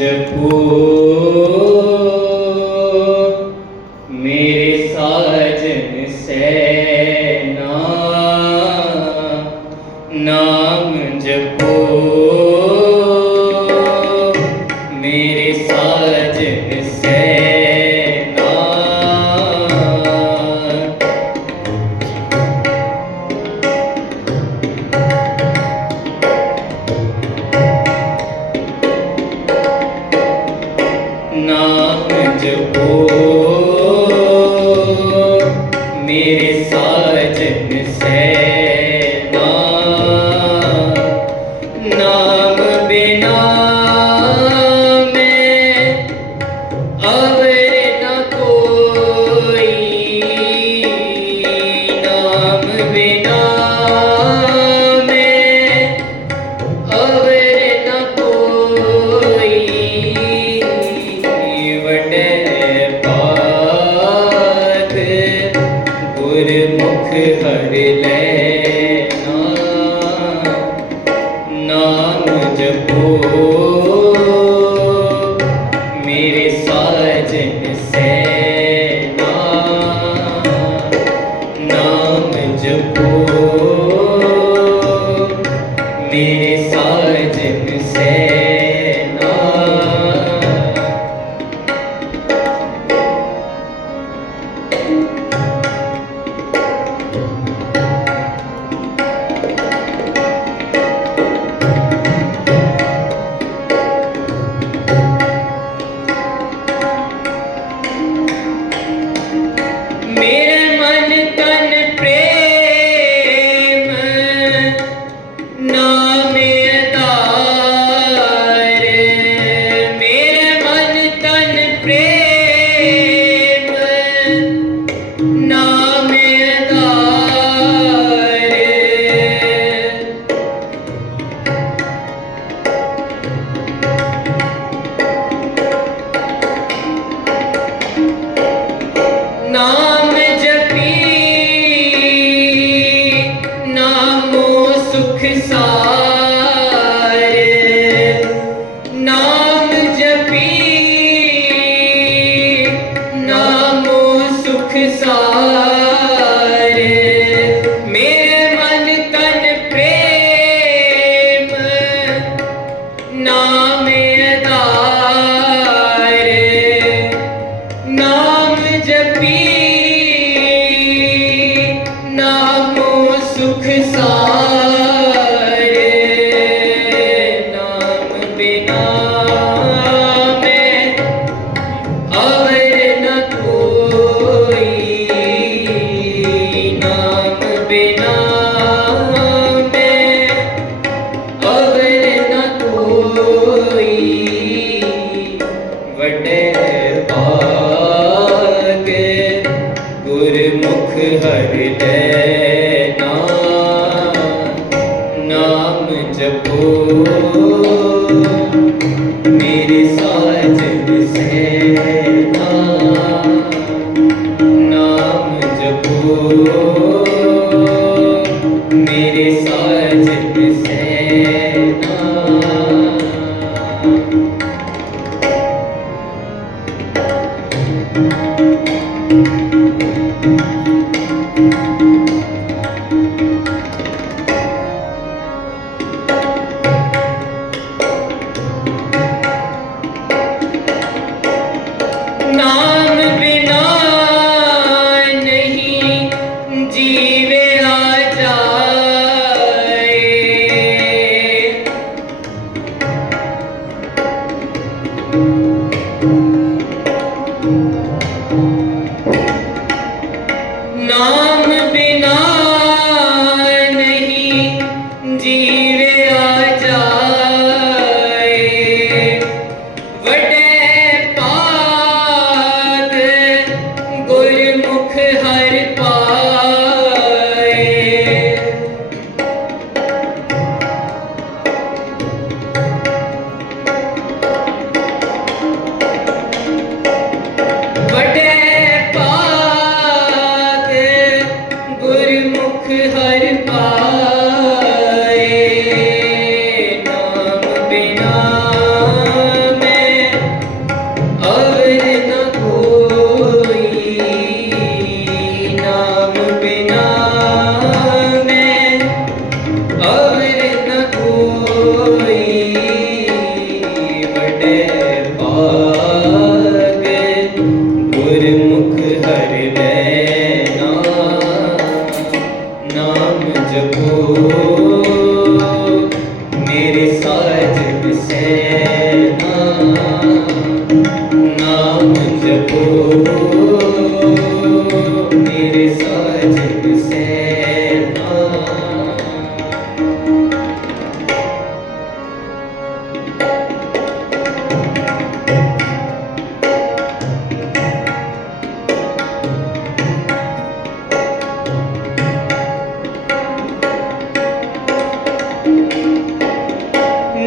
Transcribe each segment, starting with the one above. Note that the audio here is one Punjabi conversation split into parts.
చెప్పు say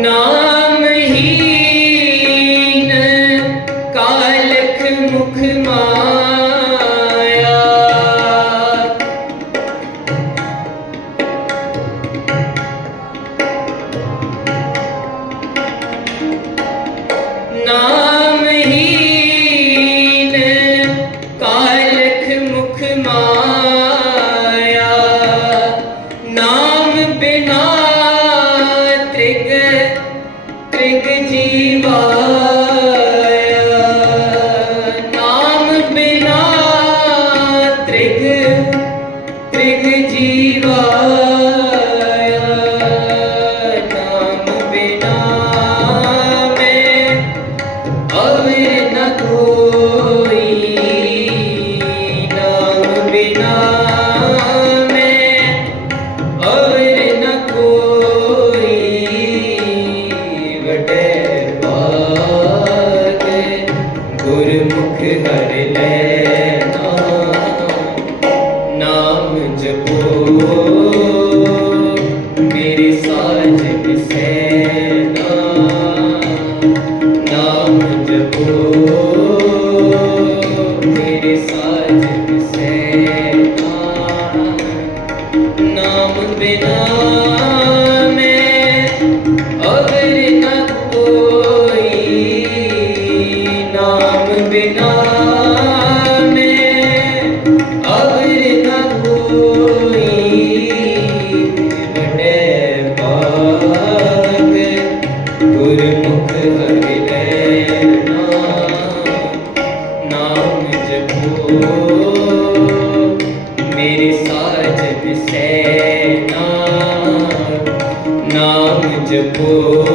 나 ਮੇਰੇ ਸਾਜ ਬਿਸੈਨਾ ਨਾਮ ਜਪੋ।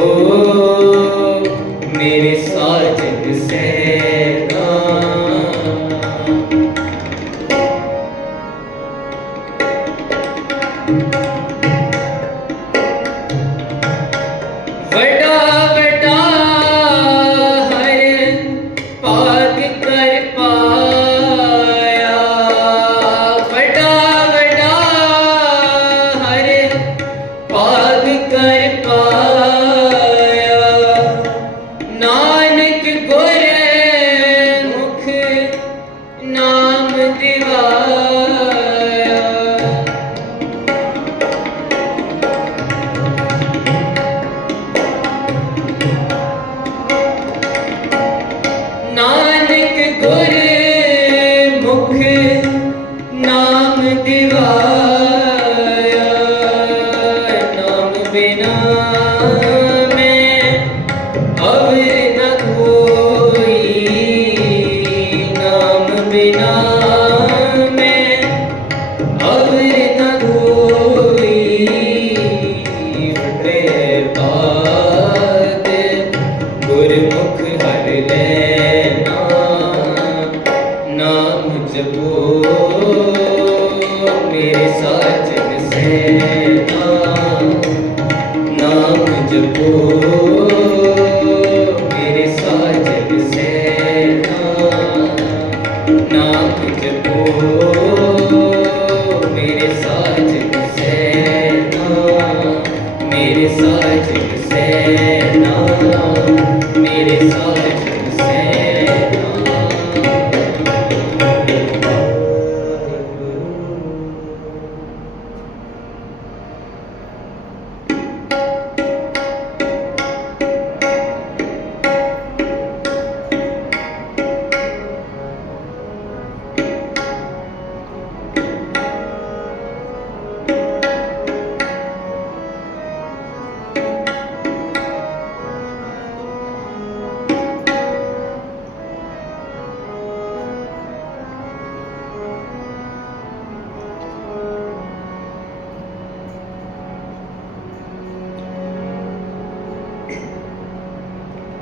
아, 네.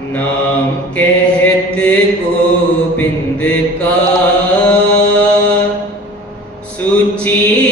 ਨਾਮ ਕਹਿਤ ਗੋਬਿੰਦ ਕਾ। ਸੂਚੀ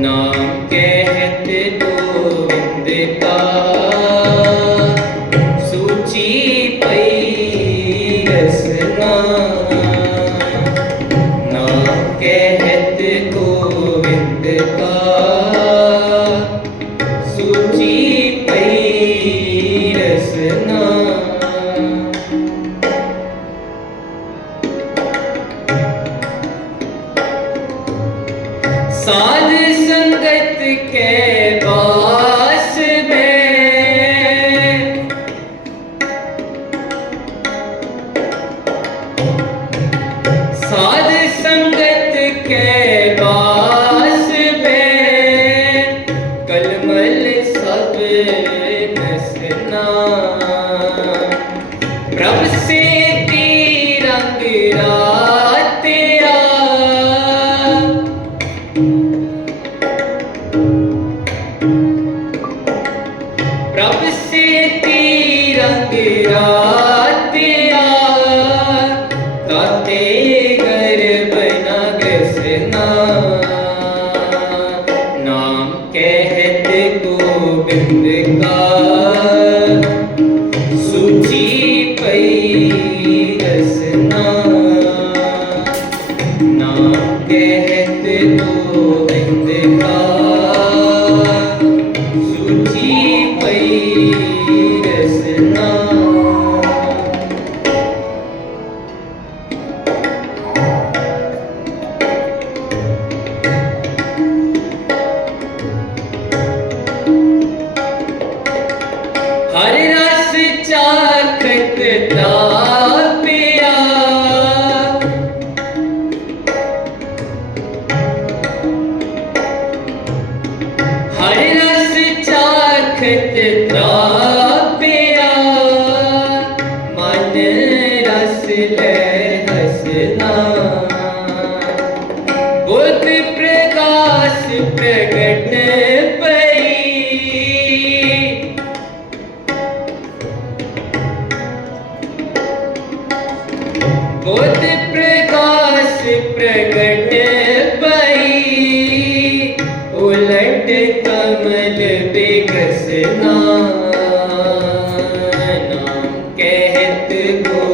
ਨਾਮ ਕਹਿਤ ਤੋ ਬਿੰਦੇ ਕਾ ਸਾਜ देखा कहत को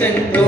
And to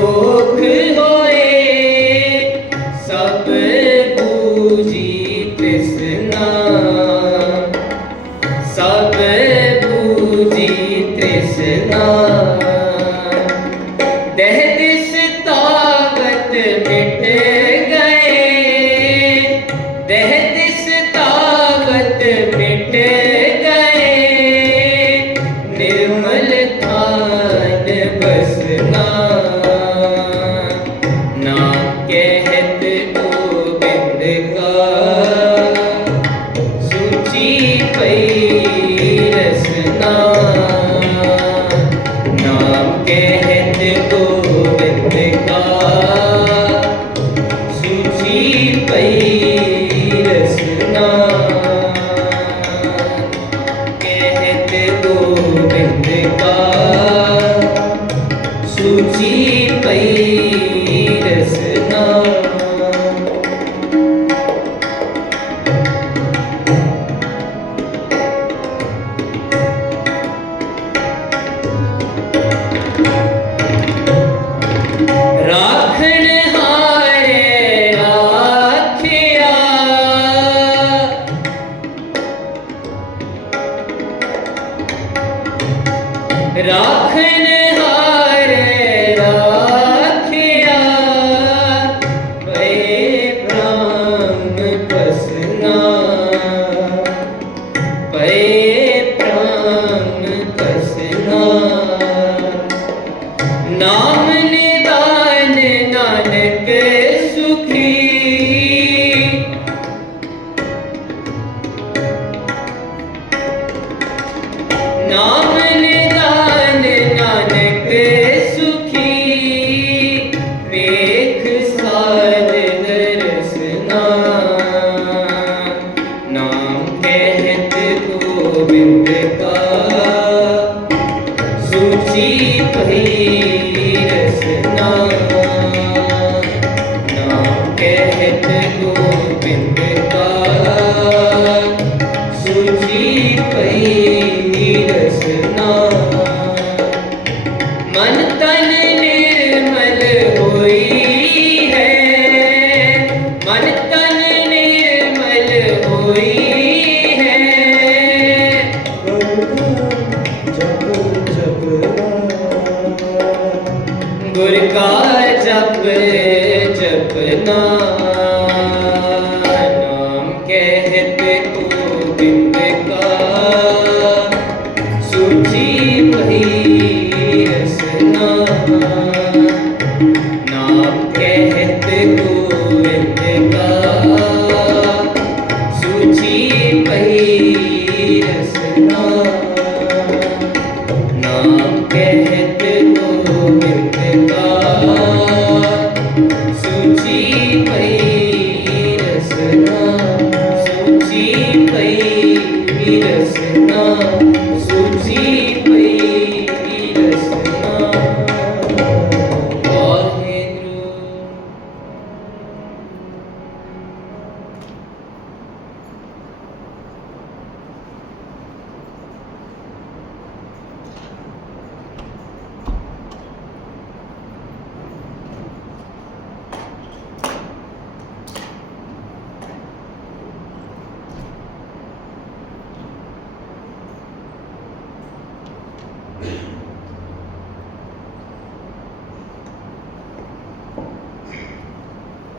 娘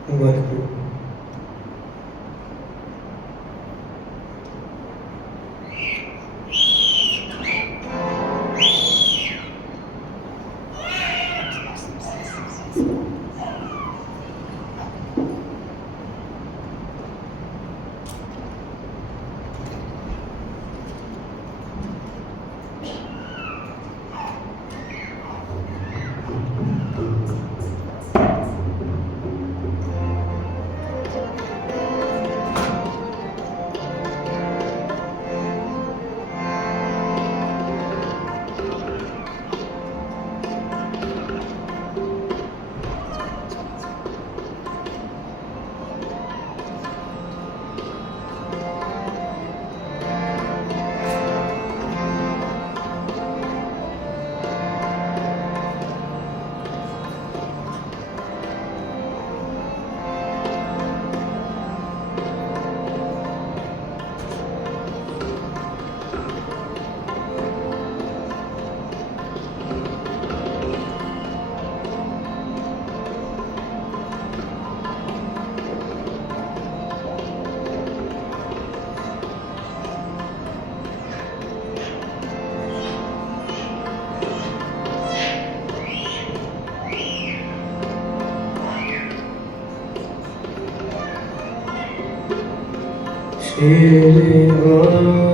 Agora, Healing.